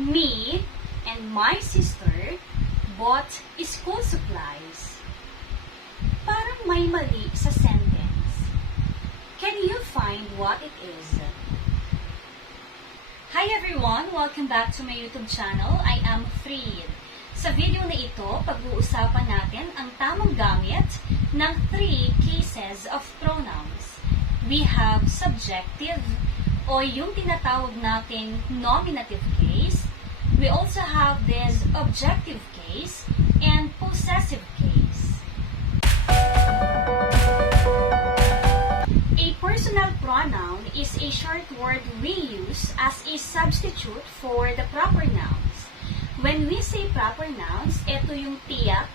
Me and my sister bought school supplies. Parang may mali sa sentence. Can you find what it is? Hi everyone! Welcome back to my YouTube channel. I am Freed. Sa video na ito, pag-uusapan natin ang tamang gamit ng 3 cases of pronouns. We have subjective o yung tinatawag nating nominative case. We also have this objective case and possessive case. A personal pronoun is a short word we use as a substitute for the proper nouns. When we say proper nouns, ito yung tiyak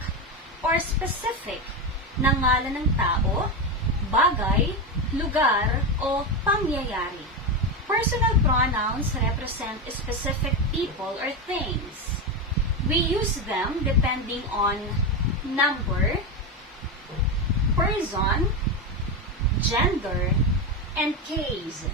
or specific na ngalan ng tao, bagay, lugar, o pangyayari. Personal pronouns represent specific people or things. We use them depending on number, person, gender, and case.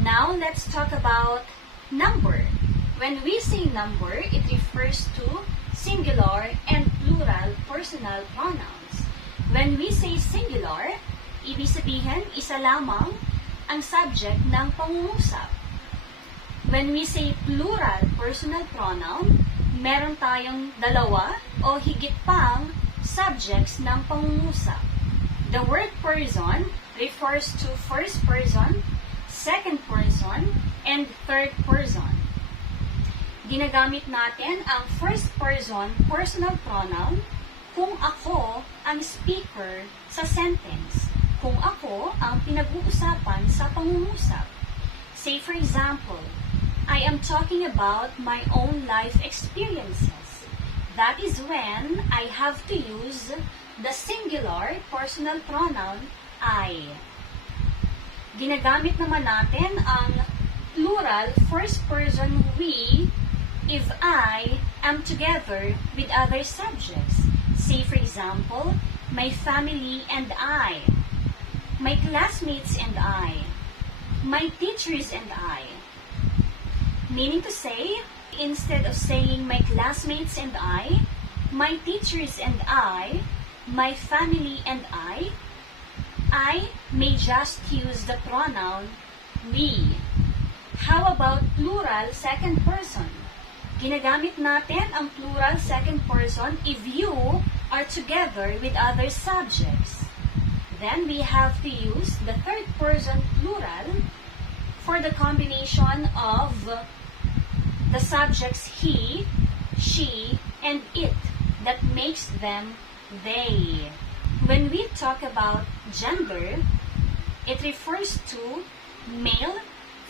Now, let's talk about number. When we say number, it refers to singular and plural personal pronouns. When we say singular, ibig sabihin, isa lamang ang subject ng pangungusap. When we say plural personal pronoun, meron tayong dalawa o higit pang subjects ng pangungusap. The word person refers to first person, second person, and third person. Ginagamit natin ang first person personal pronoun kung ako ang speaker sa sentence. Kung ako ang pinag-uusapan sa pangungusap. Say for example, I am talking about my own life experiences. That is when I have to use the singular personal pronoun I. Ginagamit naman natin ang plural first person we if I am together with other subjects. Say for example, my family and I. My classmates and I. My teachers and I. Meaning to say, instead of saying my classmates and I, my teachers and I, my family and I may just use the pronoun we. How about plural second person? Ginagamit natin ang plural second person if you are together with other subjects. Then we have to use the third person plural for the combination of the subjects he, she, and it that makes them they. When we talk about gender, it refers to male,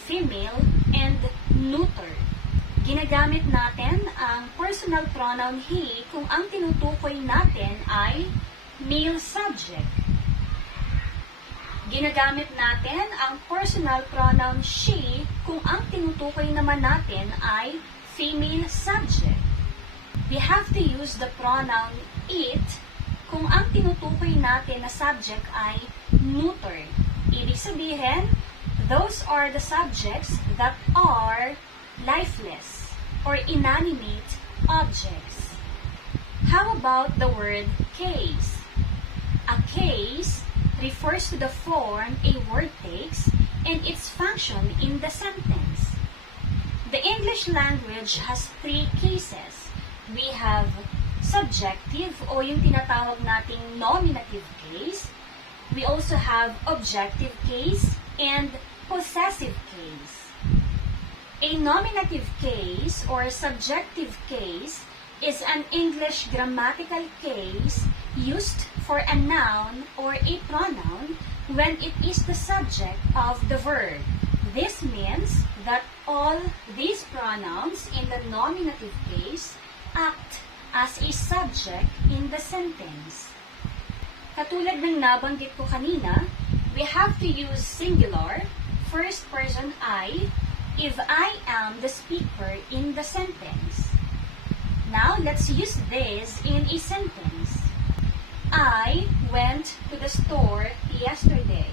female, and neuter. Ginagamit natin ang personal pronoun he kung ang tinutukoy natin ay male subject. Ginagamit natin ang personal pronoun she kung ang tinutukoy naman natin ay female subject. We have to use the pronoun it kung ang tinutukoy natin na subject ay neuter. Ibig sabihin, those are the subjects that are lifeless or inanimate objects. How about the word case? A case refers to the form a word takes and its function in the sentence. The English language has 3 cases. We have subjective o yung tinatawag nating nominative case. We also have objective case and possessive case. A nominative case or subjective case is an English grammatical case used for a noun or a pronoun when it is the subject of the verb. This means that all these pronouns in the nominative case act as a subject in the sentence. Katulad ng nabanggit ko kanina, we have to use singular, first person I, if I am the speaker in the sentence. Now, let's use this in a sentence. I went to the store yesterday.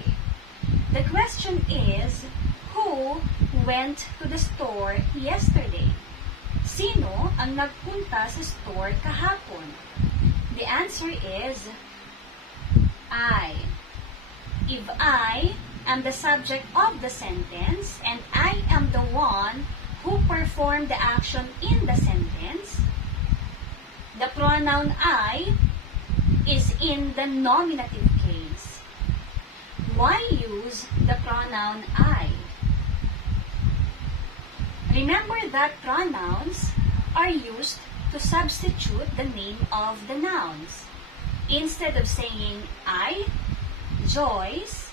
The question is, who went to the store yesterday? Sino ang nagpunta sa store kahapon? The answer is I. If I am the subject of the sentence and I am the one who performed the action in the sentence, the pronoun I is in the nominative case. Why use the pronoun I? Remember that pronouns are used to substitute the name of the nouns. Instead of saying I, Joyce,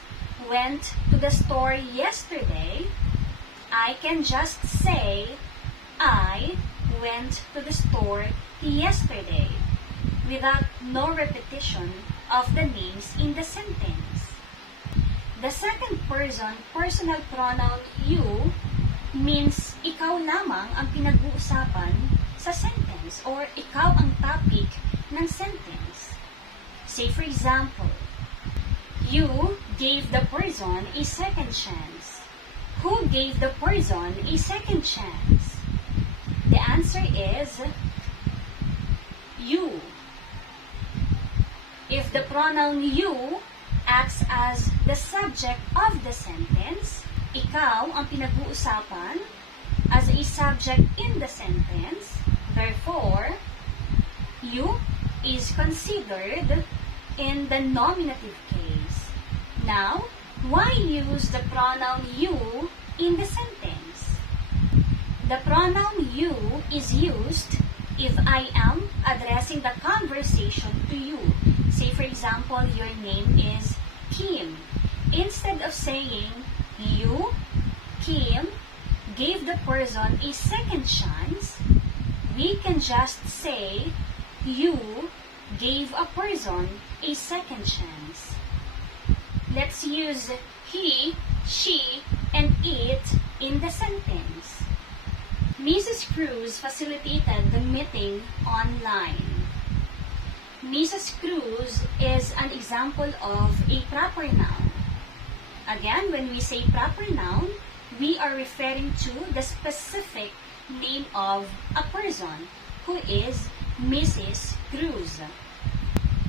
went to the store yesterday, I can just say I went to the store yesterday without no repetition of the names in the sentence. The second person personal pronoun you means ikaw lamang ang pinag-uusapan sa sentence or ikaw ang topic ng sentence. Say for example, you gave the person a second chance. Who gave the person a second chance? The answer is you. If the pronoun you acts as the subject of the sentence, ikaw ang pinag-uusapan as a subject in the sentence, therefore, you is considered in the nominative case. Now, why use the pronoun you in the sentence? The pronoun you is used if I am addressing the conversation to you. Say for example, your name is Kim. Instead of saying you, Kim, gave the person a second chance, we can just say you gave a person a second chance. Let's use he, she, and it in the sentence. Mrs. Cruz facilitated the meeting online. Mrs. Cruz is an example of a proper noun. Again, when we say proper noun, we are referring to the specific name of a person who is Mrs. Cruz.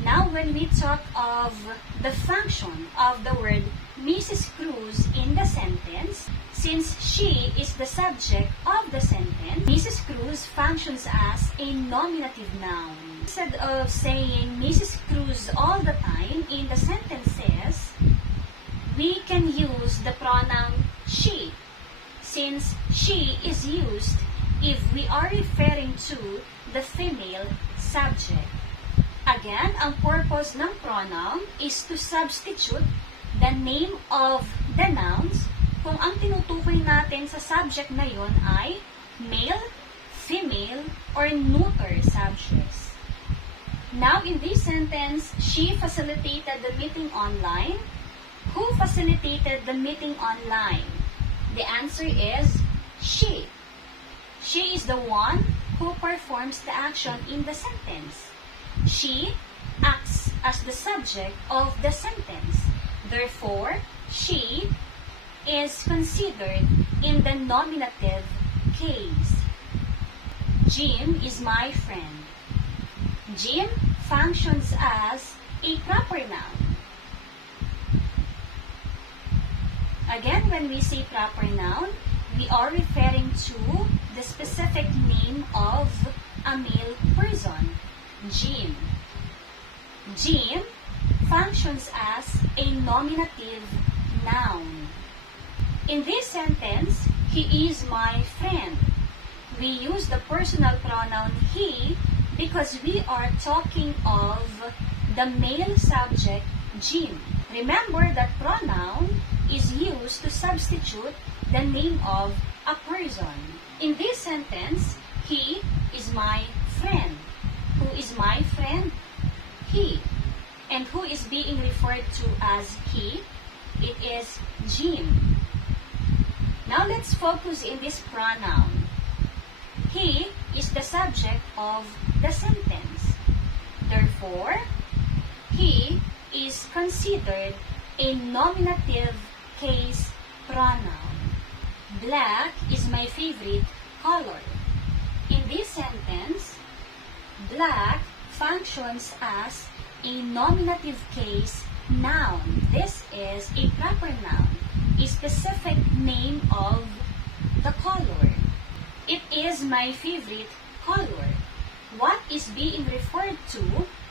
Now, when we talk of the function of the word Mrs. Cruz in the sentence, since she is the subject of the sentence, Mrs. Cruz functions as a nominative noun. Instead of saying Mrs. Cruz all the time in the sentences, we can use the pronoun she, since she is used if we are referring to the female subject. Again, ang purpose ng pronoun is to substitute the name of the nouns kung ang tinutukoy natin sa subject na yon ay male, female, or neuter subjects. Now, in this sentence, she facilitated the meeting online. Who facilitated the meeting online? The answer is she. She is the one who performs the action in the sentence. She acts as the subject of the sentence. Therefore, she is considered in the nominative case. Jim is my friend. Jim functions as a proper noun. Again, when we say proper noun, we are referring to the specific name of a male person, Jim. Jim functions as a nominative noun. In this sentence, he is my friend. We use the personal pronoun he because we are talking of the male subject, Jim. Remember that pronoun is used to substitute the name of a person. In this sentence, he is my friend. Who is my friend? He. And who is being referred to as he? It is Jim. Now let's focus in this pronoun. He is the subject of the sentence. Therefore, he is considered a nominative case pronoun. Black is my favorite color. In this sentence, black functions as a nominative case noun. This is a proper noun, a specific name of the color. It is my favorite color. What is being referred to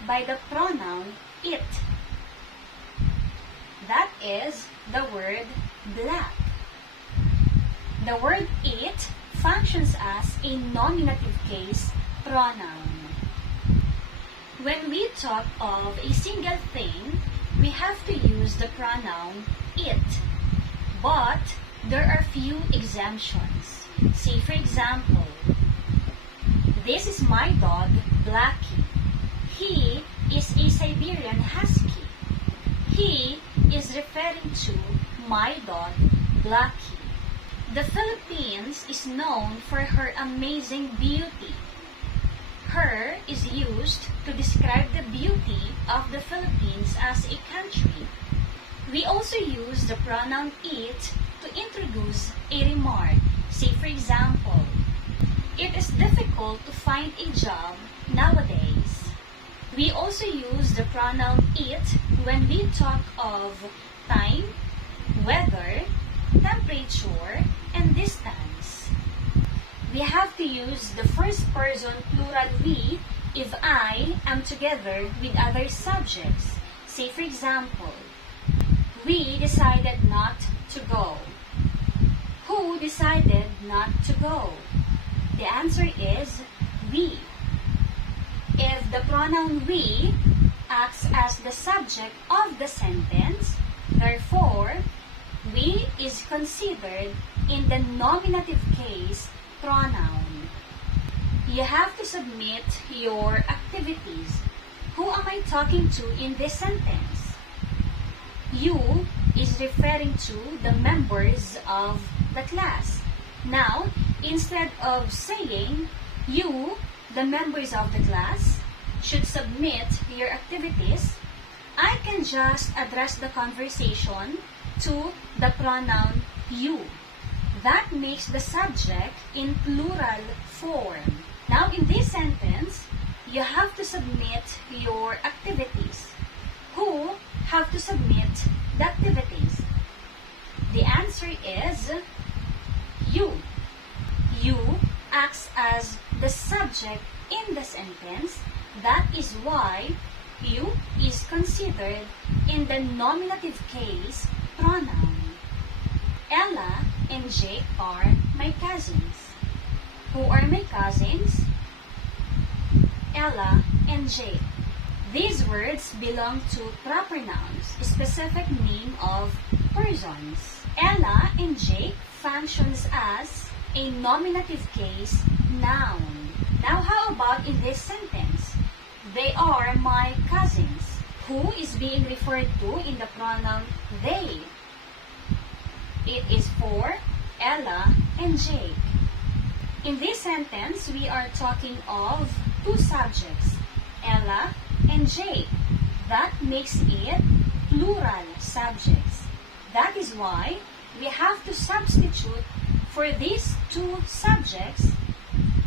by the pronoun it? That is the word black. The word it functions as a nominative case pronoun. When we talk of a single thing, we have to use the pronoun it. But there are few exemptions. Say for example, this is my dog, Blackie. He is a Siberian Husky. He is referring to my dog, Blackie. The Philippines is known for her amazing beauty. Her is used to describe the beauty of the Philippines as a country. We also use the pronoun it to introduce a remark. Say for example, it is difficult to find a job nowadays. We also use the pronoun it when we talk of time, weather, temperature, and distance. We have to use the first person plural we if I am together with other subjects. Say for example, we decided not to go. Who decided not to go? The answer is we. If the pronoun we acts as the subject of the sentence, therefore, we is considered in the nominative case pronoun. You have to submit your activities. Who am I talking to in this sentence? You is referring to the members of the class. Now, instead of saying you, the members of the class, should submit your activities, I can just address the conversation to the pronoun you. That makes the subject in plural form. Now, in this sentence, you have to submit your activities. Who have to submit the activities? The answer is you. You acts as the subject in the sentence. That is why you is considered in the nominative case pronoun. Ella and Jake are my cousins. Who are my cousins? Ella and Jake. These words belong to proper nouns, a specific name of persons. Ella and Jake functions as a nominative case noun. Now how about in this sentence? They are my cousins. Who is being referred to in the pronoun they? It is for Ella and Jake. In this sentence, we are talking of two subjects, Ella and Jake. That makes it plural subjects. That is why we have to substitute for these two subjects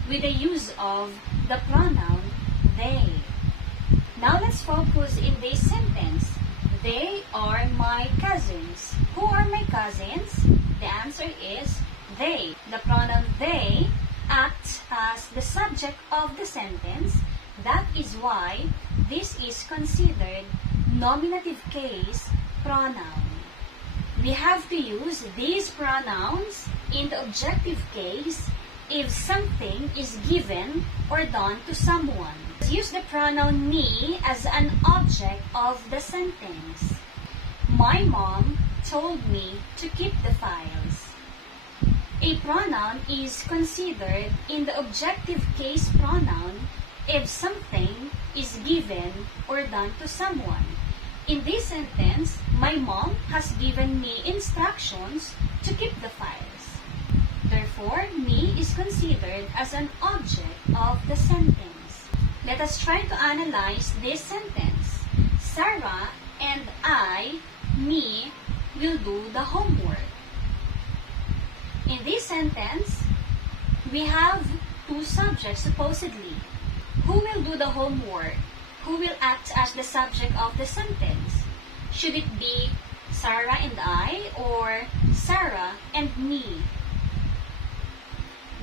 with the use of the pronoun they. Now let's focus in this sentence. They are my cousins. Who are my cousins? The answer is they. The pronoun they acts as the subject of the sentence. That is why this is considered nominative case pronoun. We have to use these pronouns in the objective case if something is given or done to someone. Use the pronoun me as an object of the sentence. My mom told me to keep the files. A pronoun is considered in the objective case pronoun if something is given or done to someone. In this sentence, my mom has given me instructions to keep the files. Therefore, me is considered as an object of the sentence. Let us try to analyze this sentence. Sarah and I, me, will do the homework. In this this sentence, we have two subjects supposedly. Who will do the homework? Who will act as the subject of the sentence? Should it be Sarah and I or Sarah and me?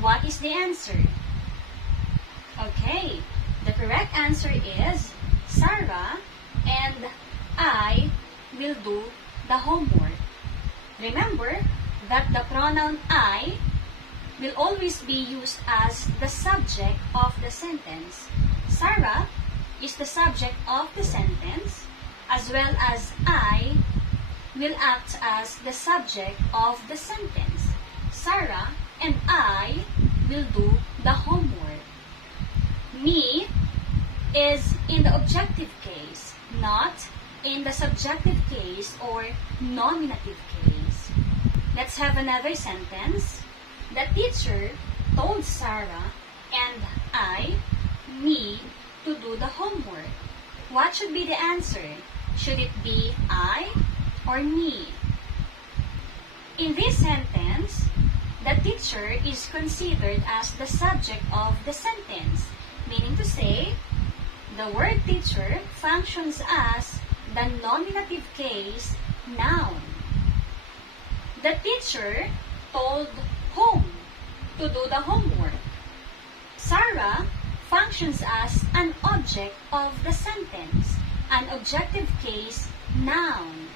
What is the answer? Okay, the correct answer is Sarah and I will do the homework. Remember that the pronoun I will always be used as the subject of the sentence. Sarah is the subject of the sentence, as well as I will act as the subject of the sentence. Sarah and I will do the homework. Me is in the objective case, not in the subjective case or nominative case. Let's have another sentence. The teacher told Sarah and I, me, to do the homework. What should be the answer? Should it be I or me? In this sentence, the teacher is considered as the subject of the sentence, meaning to say, the word teacher functions as the nominative case noun. The teacher told whom to do the homework. Sarah functions as an object of the sentence, an objective case noun.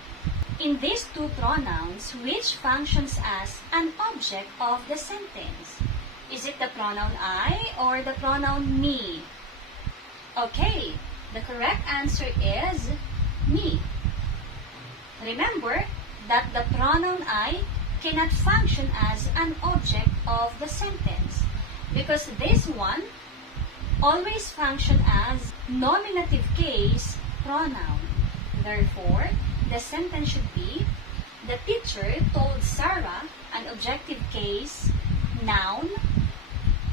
In these two pronouns, which functions as an object of the sentence? Is it the pronoun I or the pronoun me? Okay, the correct answer is me. Remember that the pronoun I cannot function as an object of the sentence because this one always function as nominative case pronoun. Therefore, the sentence should be, the teacher told Sarah, an objective case noun,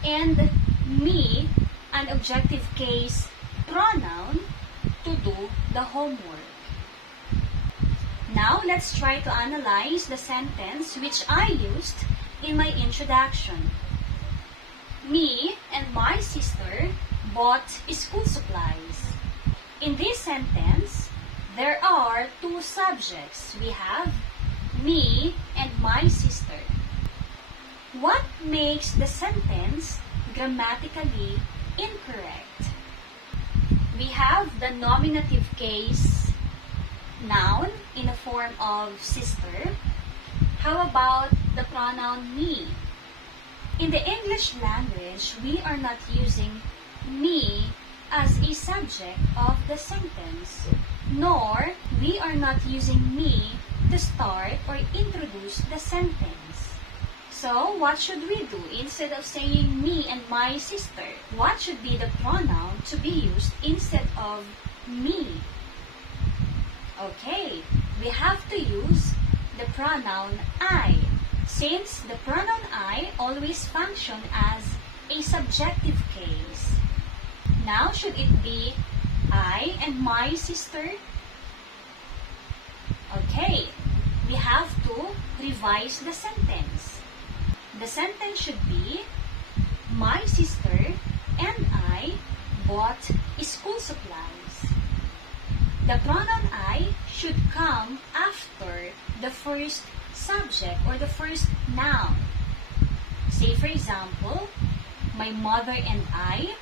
and me, an objective case pronoun, to do the homework. Now, let's try to analyze the sentence which I used in my introduction. Me and my sister bought school supplies. In this sentence, there are two subjects. We have me and my sister. What makes the sentence grammatically incorrect? We have the nominative case noun in the form of sister. How about the pronoun me? In the English language, we are not using me as a subject of the sentence, nor we are not using me to start or introduce the sentence. So, what should we do? Instead of saying me and my sister, what should be the pronoun to be used instead of me? Okay, we have to use the pronoun I, since the pronoun I always function as a subjective case. Now, should it be I and my sister? Okay, we have to revise the sentence. The sentence should be, my sister and I bought school supplies. The pronoun I should come after the first subject or the first noun. Say for example, my mother and I,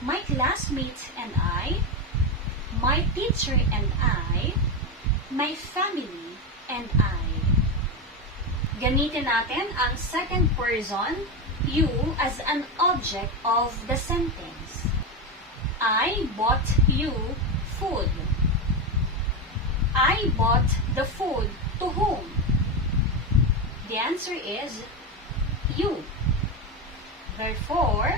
my classmates and I, my teacher and I, my family and I. Gamitin natin ang second person, you, as an object of the sentence. I bought you food. I bought the food to whom? The answer is you. Therefore,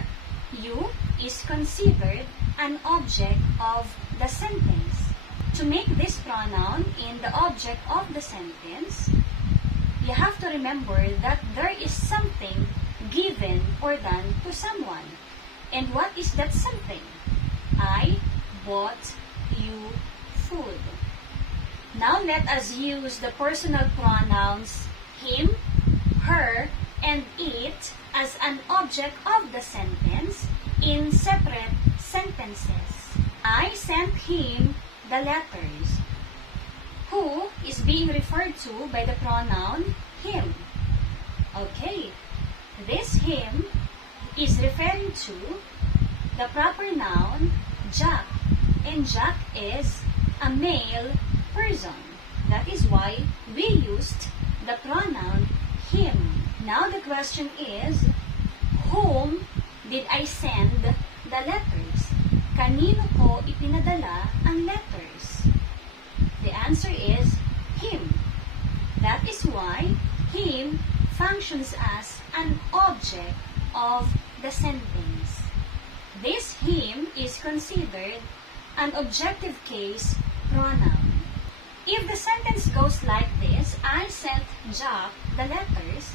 you is considered an object of the sentence. To make this pronoun in the object of the sentence, you have to remember that there is something given or done to someone. And what is that something? I bought you food. Now let us use the personal pronouns him, her, and object of the sentence in separate sentences. I sent him the letters. Who is being referred to by the pronoun him? Okay, this him is referring to the proper noun Jack, and Jack is a male person. That is why we used the pronoun him. Now the question is, whom did I send the letters? Kanino ko ipinadala ang letters? The answer is him. That is why him functions as an object of the sentence. This him is considered an objective case pronoun. If the sentence goes like this, I sent Jack the letters,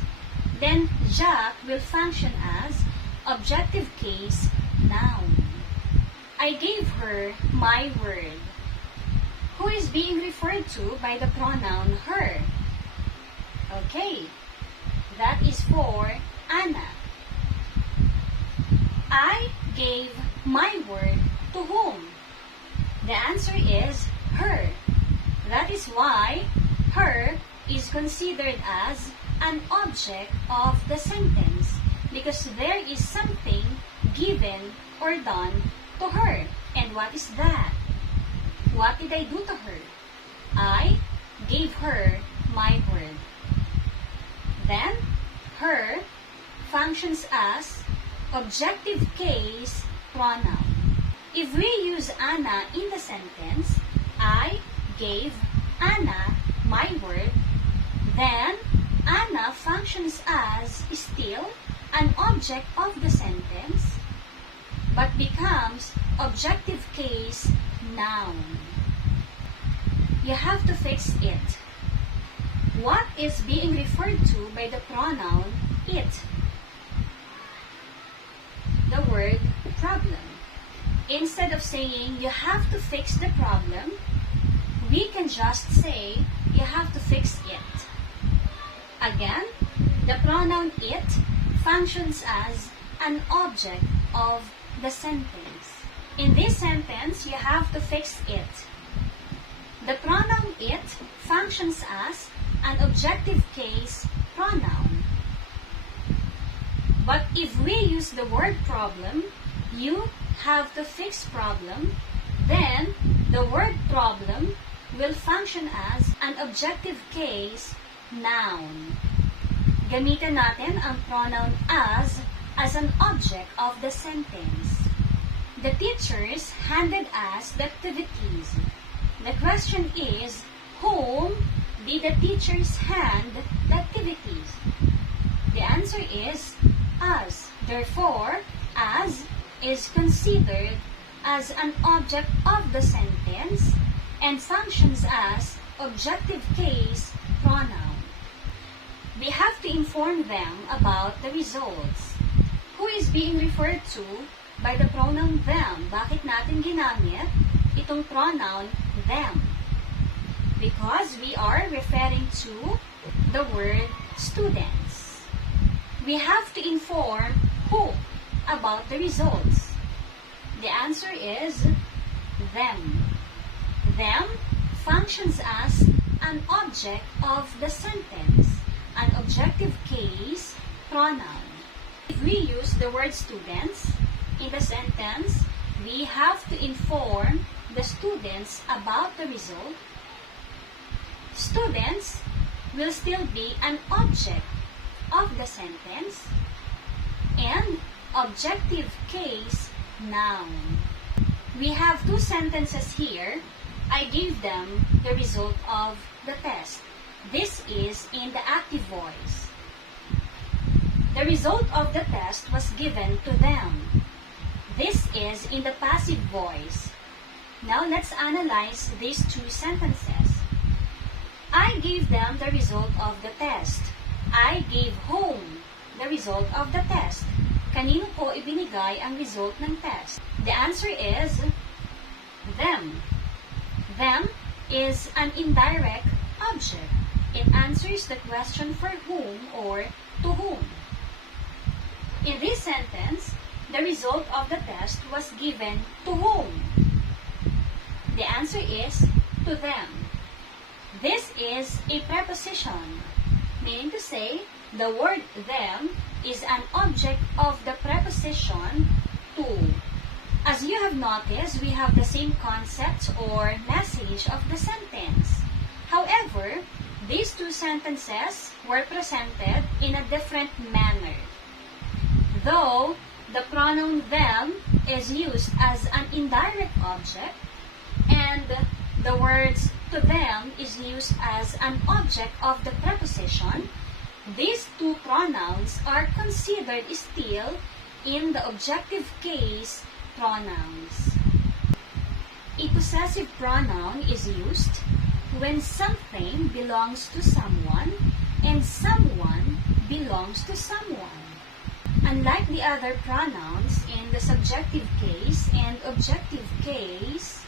then Jack will function as objective case noun. I gave her my word. Who is being referred to by the pronoun her? Okay, that is for Anna. I gave my word to whom? The answer is her. That is why her is considered as an object of the sentence, because there is something given or done to her. And what is that? What did I do to her? I gave her my word. Then, her functions as objective case pronoun. If we use Anna in the sentence, I gave Anna my word, then Anna functions as still an object of the sentence, but becomes objective case noun. You have to fix it. What is being referred to by the pronoun it? The word problem. Instead of saying you have to fix the problem, we can just say you have to fix it. Again, the pronoun it functions as an object of the sentence. In this sentence, you have to fix it. The pronoun it functions as an objective case pronoun. But if we use the word problem, you have to fix problem, then the word problem will function as an objective case noun. Gamitin natin ang pronoun as an object of the sentence. The teachers handed us the activities. The question is, whom did the teachers hand the activities? The answer is us. Therefore, as is considered as an object of the sentence and functions as objective case pronoun. We have to inform them about the results. Who is being referred to by the pronoun them? Bakit natin ginamit itong pronoun them? Because we are referring to the word students. We have to inform who about the results. The answer is them. Them functions as an object of the sentence, an objective case pronoun. If we use the word students in the sentence, we have to inform the students about the result. Students will still be an object of the sentence and objective case noun. We have two sentences here. I gave them the result of the test. This is in the active voice. The result of the test was given to them. This is in the passive voice. Now let's analyze these two sentences. I gave them the result of the test. I gave whom the result of the test. Kanino ko ibinigay ang result ng test? The answer is them. Them is an indirect object. It answers the question for whom or to whom. In this sentence, the result of the test was given to whom? The answer is to them. This is a preposition, meaning to say the word them is an object of the preposition to. As you have noticed, we have the same concept or message of the sentence. However, these two sentences were presented in a different manner. Though the pronoun them is used as an indirect object and the words to them is used as an object of the preposition, these two pronouns are considered still in the objective case pronouns. A possessive pronoun is used when something belongs to someone and someone belongs to someone. Unlike the other pronouns in the subjective case and objective case,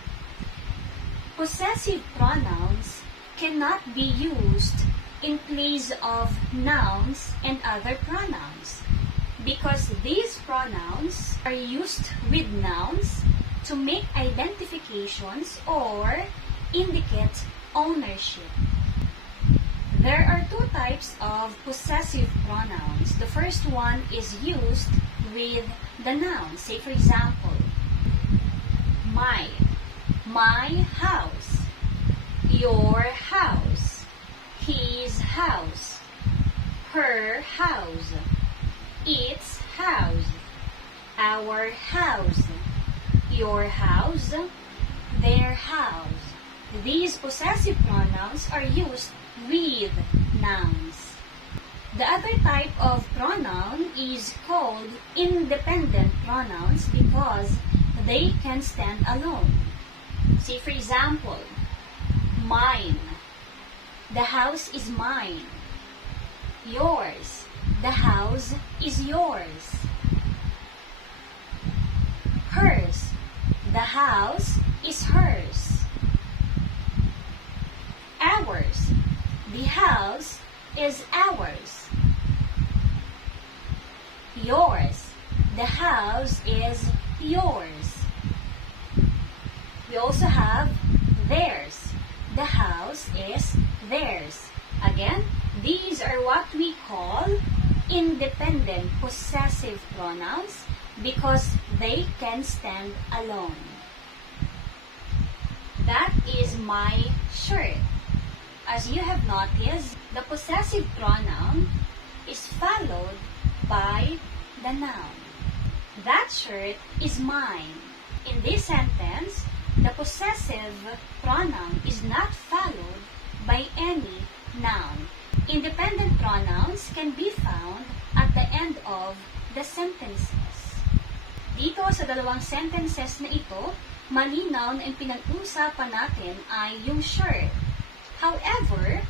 possessive pronouns cannot be used in place of nouns and other pronouns because these pronouns are used with nouns to make identifications or indicate ownership. There are two types of possessive pronouns. The first one is used with the noun. Say for example, my house, your house, his house, her house, its house, our house, your house, their house. These possessive pronouns are used with nouns. The other type of pronoun is called independent pronouns because they can stand alone. Say for example, mine, the house is mine. Yours, the house is yours. Hers, the house is hers. Ours, the house is ours. Yours, the house is yours. We also have theirs, the house is theirs. Again, these are what we call independent possessive pronouns because they can stand alone. That is my shirt. As you have noticed, the possessive pronoun is followed by the noun. That shirt is mine. In this sentence, the possessive pronoun is not followed by any noun. Independent pronouns can be found at the end of the sentences. Dito sa dalawang sentences na ito, malinaw na ang pinag-uusapan natin ay yung shirt. However,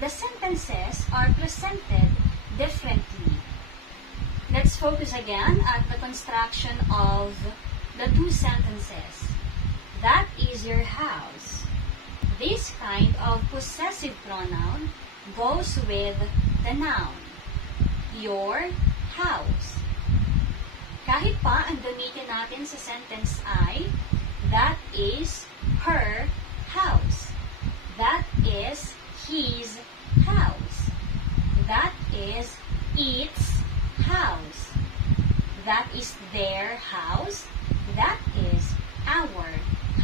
the sentences are presented differently. Let's focus again at the construction of the two sentences. That is your house. This kind of possessive pronoun goes with the noun, your house. Kahit pa ang gamitin natin sa sentence ay, that is her house. That is his house. That is its house. That is their house. That is our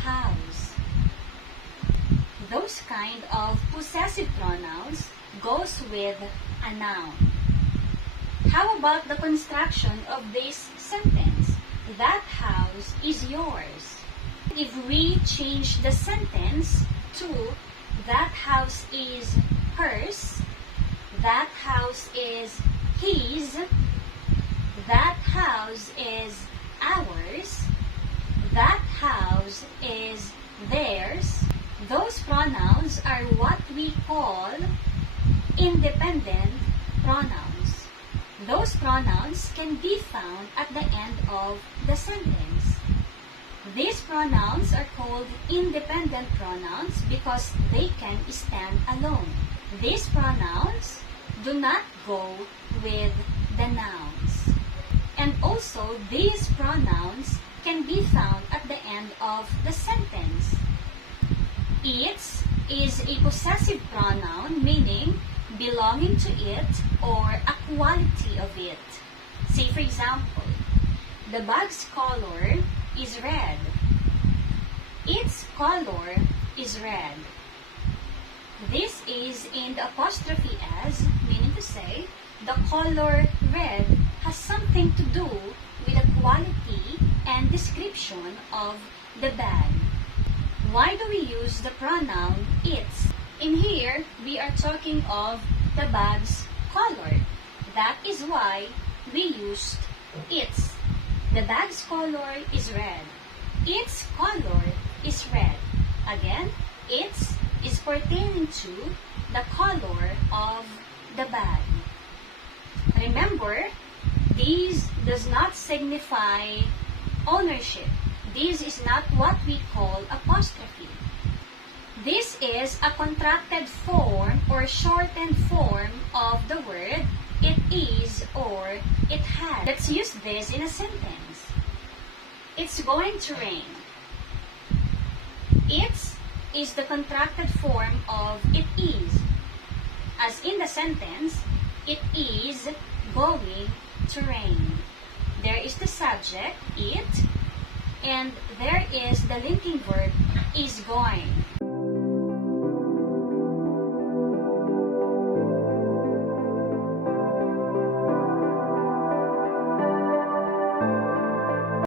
house. Those kind of possessive pronouns goes with a noun. How about the construction of this sentence? That house is yours. If we change the sentence to that house is hers, that house is his, that house is ours, that house is theirs, those pronouns are what we call independent pronouns. Those pronouns can be found at the end of the sentence. These pronouns are called independent pronouns because they can stand alone. These pronouns do not go with the nouns. Also, these pronouns can be found at the end of the sentence. Its is a possessive pronoun, meaning belonging to it or a quality of it. Say for example, the bag's color is red. Its color is red. This is in the apostrophe s, meaning to say the color red has something to do with the quality and description of the bag. Why do we use the pronoun its? In here, we are talking of the bag's color. That is why we used its. The bag's color is red. Its color is red. Again, its is pertaining to the color of the bag. Remember, these does not signify ownership. This is not what we call apostrophe. This is a contracted form or shortened form of the word it is or it has. Let's use this in a sentence. It's going to rain. It's is the contracted form of it is. As in the sentence, it is going to rain. There is the subject, it, and there is the linking verb, is going.